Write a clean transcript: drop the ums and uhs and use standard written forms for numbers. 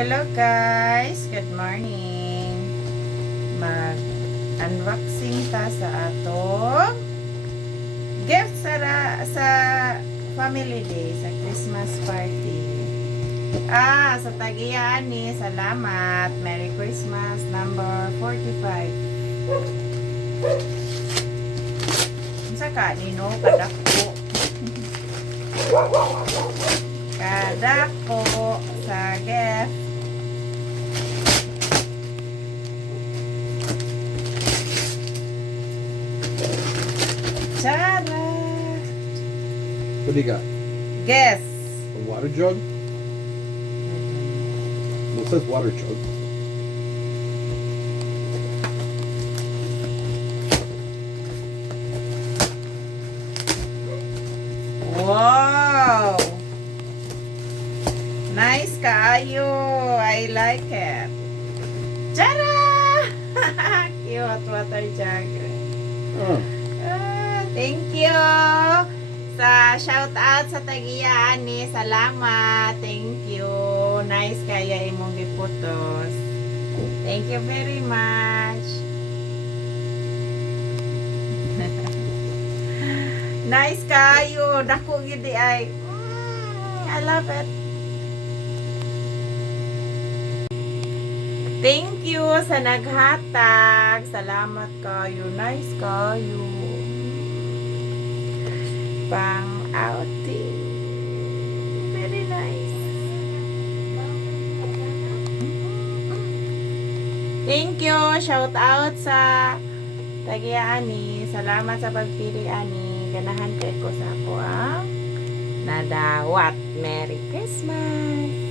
Hello guys, good morning. Mag-unboxing ta sa atong gift sa family day, sa Christmas party. Sa tagiyan ni, salamat. Merry Christmas number 45. Sa kanino kadako. Kadako sa gift. Tada! What do you got? Guess. A water jug? Well, it says water jug. Wow! Nice kaayo. I like it. Tada! Cute water jug. Oh, Thank you sa shout out sa tagiyan ni. Salamat. Thank you. Nice kaya imong giputos. Thank you very much. Nice kayo. Dako gid ay. I love it. Thank you sa naghatag. Salamat kayo. Nice kayo. Pang outing. Very nice. Thank you. Shout out sa tagiya ani. Salamat sa pagpili ani. Ganahan kay ko sa ako ang nadawat. Merry Christmas.